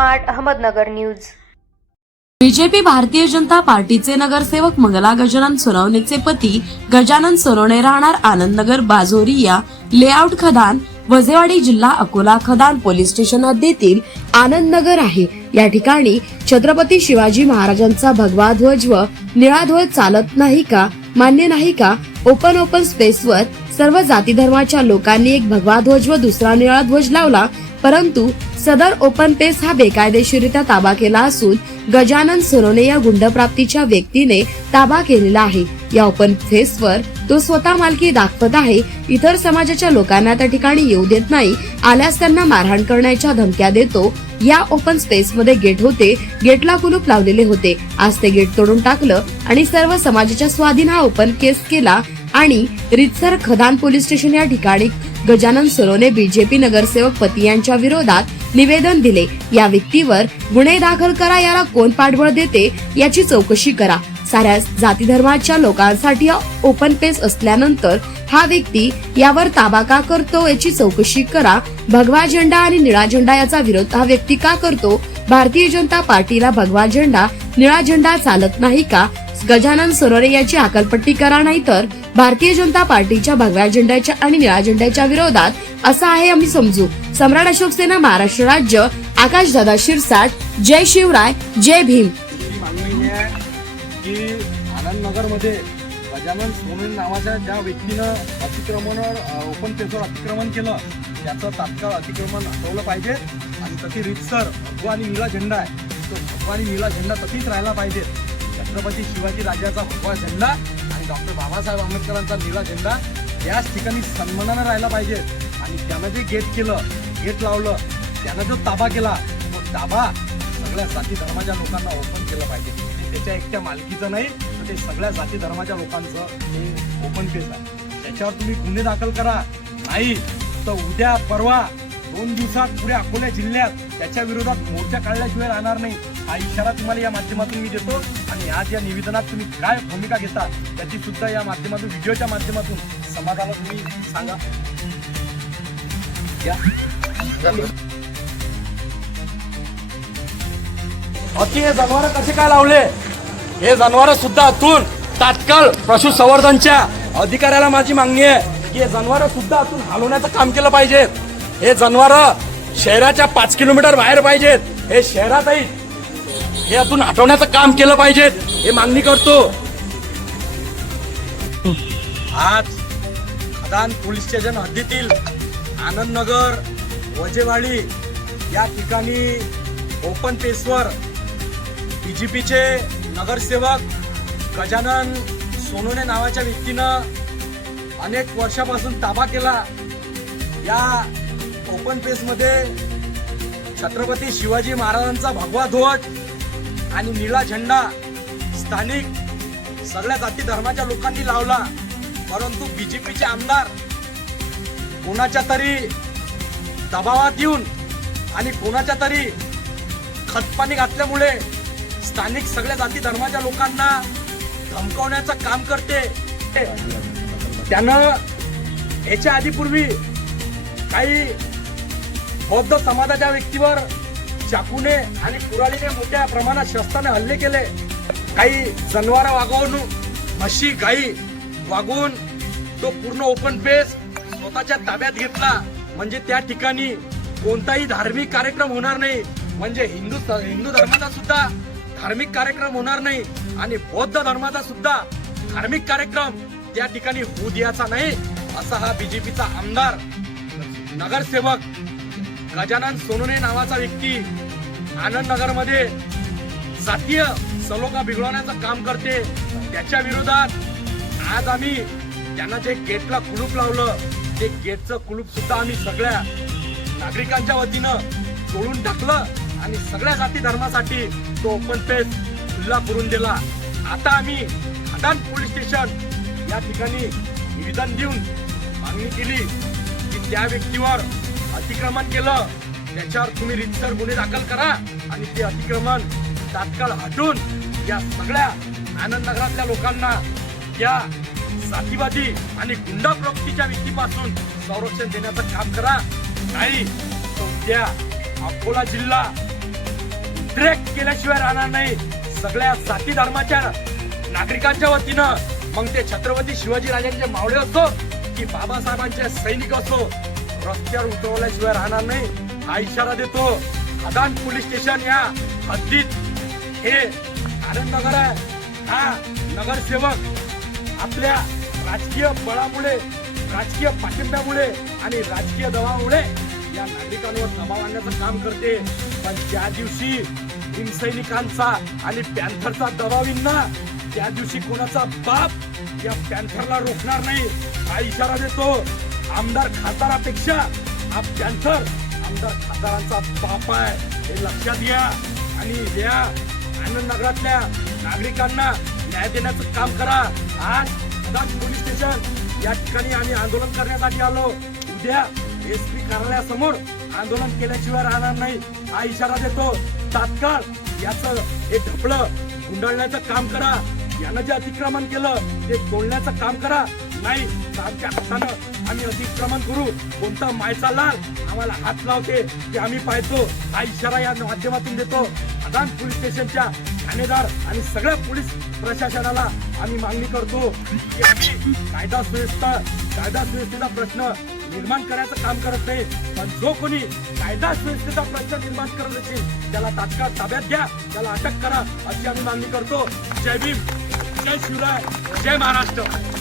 Smart Ahmednagar news. BJP Bharatiya Janata पार्टीचे नगरसेवक मंगला गजानन सोनवणेचे पती गजानन सोनवणे राहणार आनंदनगर बाजोरिया लेआउट खदान वजेवाडी जिल्हा अकोला खदान पोलीस स्टेशन हद्दीतील आनंदनगर आहे. या ठिकाणी छत्रपती शिवाजी महाराजांचा भगवा ध्वज व निळा ध्वज चालत नाही का मान्य नाही का? ओपन ओपन स्पेसवर सर्व जाती धर्माच्या लोकांनी एक भगवा ध्वज व दुसरा निळा ध्वज लावला. परंतु सदर ओपन पेस हा बेकायदेशीरित्या ताबा केला असून गजानन सोनवणे या गुंडप्राप्तीच्या व्यक्तीने ताबा केलेला आहे. या ओपन फेसवर तो स्वतः मालकी दाखवत आहे. इतर समाजाच्या लोकांना त्या ठिकाणी येऊ देत नाही. आल्यास त्यांना मारहाण करण्याच्या धमक्या देतो. या ओपन स्पेस मध्ये गेट होते. गेटला कुलूप लावलेले होते. आज ते गेट तोडून टाकलं आणि सर्व समाजाच्या स्वाधीन हा ओपन केस केला आणि रितसर खदान पोलीस स्टेशन या ठिकाणी गजानन सरोने बीजेपी नगरसेवक पती यांच्या विरोधात निवेदन दिले. या व्यक्तीवर गुन्हे दाखल करा याला कोण पाठबळ देते याची चौकशी करा. साऱ्या जाती धर्माच्या लोकांसाठी ओपन पेस असल्यानंतर हा व्यक्ती यावर ताबा का करतो याची चौकशी करा. भगवा झेंडा आणि निळा झेंडा याचा विरोध हा व्यक्ती का करतो? भारतीय जनता पार्टीला भगवा झेंडा निळा झेंडा चालत नाही का? गजानन सरोरे याची आकलपट्टी करा नाही तर भारतीय जनता पार्टीच्या भगव्या झेंड्याच्या आणि निळा झेंड्याच्या विरोधात असं आहे आम्ही समजू. सम्राट अशोक सेना महाराष्ट्र राज्य. आकाश दादा शिरसाट. जय शिवराय. जय भीम. ही मागणी की आनंदनगरमध्ये गजानन सोने नावाच्या ज्या व्यक्तीनं अतिक्रमण ओपन पेसवर अतिक्रमण केलं त्याचं तात्काळ अतिक्रमण हटवलं पाहिजे. आणि तशी रितसर भगवा आणि निळा झेंडा आहे. तो भगवा आणि निळा झेंडा तशीच राहायला पाहिजे. छत्रपती शिवाजी राजाचा भगवा झेंडा आणि डॉक्टर बाबासाहेब आंबेडकरांचा निळा झेंडा याच ठिकाणी सन्मानानं राहिला पाहिजे. आणि त्यानं जे गेट केलं गेट लावलं त्यानं जो ताबा केला तो ताबा सगळ्या जाती धर्माच्या लोकांना ओपन केलं पाहिजे. त्याच्या एकट्या मालकीचं नाही तर ते सगळ्या जाती धर्माच्या लोकांचं ते ओपन केलं. आहे त्याच्यावर तुम्ही गुन्हे दाखल करा. नाही तर उद्या परवा दोन दिवसात पुढे अकोला जिल्ह्यात त्याच्या विरोधात मोर्चा काढल्याशिवाय राहणार नाही. हा इशारा तुम्हाला या माध्यमातून मी देतो आणि आज या निवेदनात तुम्ही काय भूमिका घेता त्याची सुद्धा या माध्यमातून व्हिडिओच्या माध्यमातून समाजाला तुम्ही सांगा. या. अति हे जनावर कसे काय लावले? हे जनावर सुद्धा अतून तात्काळ पशुसंवर्धनच्या अधिकाऱ्याला माझी मागणी आहे की हे जनावर सुद्धा अतून हलवण्याचं काम केलं पाहिजे. हे जनावर शहराच्या पाच किलोमीटर बाहेर पाहिजेत. हे शहरातही. हे आतून हटवण्याचं काम केलं पाहिजेत. हे मागणी करतो. आज खदान पोलीस स्टेशन हद्दीतील आनंदनगर वजेवाडी या ठिकाणी ओपन पेसवर बीजेपीचे नगरसेवक गजानन सोनोने नावाच्या व्यक्तीनं अनेक वर्षापासून ताबा केला. या ओपन पेसमध्ये छत्रपती शिवाजी महाराजांचा भगवा ध्वज आणि निळा झेंडा स्थानिक सगळ्या जाती धर्माच्या लोकांनी लावला. परंतु बीजेपीचे आमदार कोणाच्या तरी दबावात येऊन आणि कोणाच्या तरी खतपाणी घातल्यामुळे स्थानिक सगळ्या जाती धर्माच्या लोकांना धमकावण्याचं काम करते. त्यानं याच्या आधीपूर्वी काही बौद्ध समाजाच्या व्यक्तीवर चाकूने आणि कुरालीने मोठ्या प्रमाणात शस्त्राने हल्ले केले. काही जनावर वागवून म्हशी गाई वागवून तो पूर्ण ओपन पेस स्वतःच्या ताब्यात घेतला. म्हणजे त्या ठिकाणी कोणताही धार्मिक कार्यक्रम होणार नाही. म्हणजे हिंदू हिंदू धर्माचा सुद्धा धार्मिक कार्यक्रम होणार नाही. आणि बौद्ध धर्माचा सुद्धा धार्मिक कार्यक्रम त्या ठिकाणी होऊ द्यायचा नाही असा हा बीजेपीचा आमदार नगरसेवक गजानन सोनुने नावाचा व्यक्ती आनंदनगरमध्ये जातीय सलोखा बिघडवण्याचं काम करते. त्याच्या विरोधात आज आम्ही त्यांना जे गेटला कुलूप लावलं ते गेटचं कुलूप सुद्धा आम्ही सगळ्या नागरिकांच्या वतीनं तोडून टाकलं आणि सगळ्या जाती धर्मासाठी तो ओपन पेस खुल्ला करून दिला. आता आम्ही खदान पोलीस स्टेशन या ठिकाणी निवेदन देऊन मागणी केली की त्या व्यक्तीवर अतिक्रमण केलं त्याच्यावर तुम्ही रितसर गुन्हे दाखल करा आणि ते अतिक्रमण तात्काळ हटून या सगळ्या आनंद नगरातल्या लोकांना या जातीवादी आणि गुंडा प्रवृत्तीच्या व्यक्तीपासून संरक्षण देण्याचं काम करा. नाही त्या उद्या अकोला जिल्हा उद्रेक केल्याशिवाय राहणार नाही. सगळ्या जाती धर्माच्या नागरिकांच्या वतीनं मग ते छत्रपती शिवाजी राजांचे मावळे असो की बाबासाहेबांचे सैनिक असो रस्त्यावर उतरवल्याशिवाय राहणार नाही. हा इशारा देतो. अदान पोलीस स्टेशन या हद्दीत. हे आनंद नगर आहे. हा नगरसेवक आपल्या राजकीय बळामुळे राजकीय पाठिंब्यामुळे आणि राजकीय दबावामुळे या नागरिकांवर दबाव आणण्याचं काम करते. पण ज्या दिवशी हिमसैनिकांचा आणि पॅन्थरचा दबाव येईल ना त्या दिवशी कोणाचा बाप या पॅन्थरला रोखणार नाही. हा इशारा देतो. आमदार खासदारापेक्षा हा कॅन्सर आमदार खासदारांचा बाप आहे. हे लक्षात घ्या. आणि या आनंद नगरातल्या नागरिकांना न्याय देण्याचं काम करा. आज सदान पोलीस स्टेशन या ठिकाणी आम्ही आंदोलन करण्यासाठी आलो. उद्या एस पी कार्यालयासमोर आंदोलन केल्याशिवाय राहणार नाही. हा इशारा देतो. तात्काळ याचं हे ढपलं गुंडाळण्याचं काम करा. यानं जे अतिक्रमण केलं ते तोडण्याचं काम करा. नाही तर आमच्या हातानं आम्ही अतिक्रमण करू. कोणता मायचा लाल आम्हाला हात लावते ते आम्ही पाहतो. हा इशारा या माध्यमातून देतो. अदान पोलीस स्टेशनच्या ठाणेदार आणि सगळ्या पोलीस प्रशासनाला आम्ही मागणी करतो की आम्ही कायदा सुव्यवस्था कायदा सुव्यवस्थेचा प्रश्न निर्माण करायचं काम करत नाही. पण जो कोणी कायदा सुव्यवस्थेचा प्रश्न निर्माण करत असेल त्याला तात्काळ ताब्यात घ्या त्याला अटक करा अशी आम्ही मागणी करतो. जय भीम. जय शिवराय. जय महाराष्ट्र.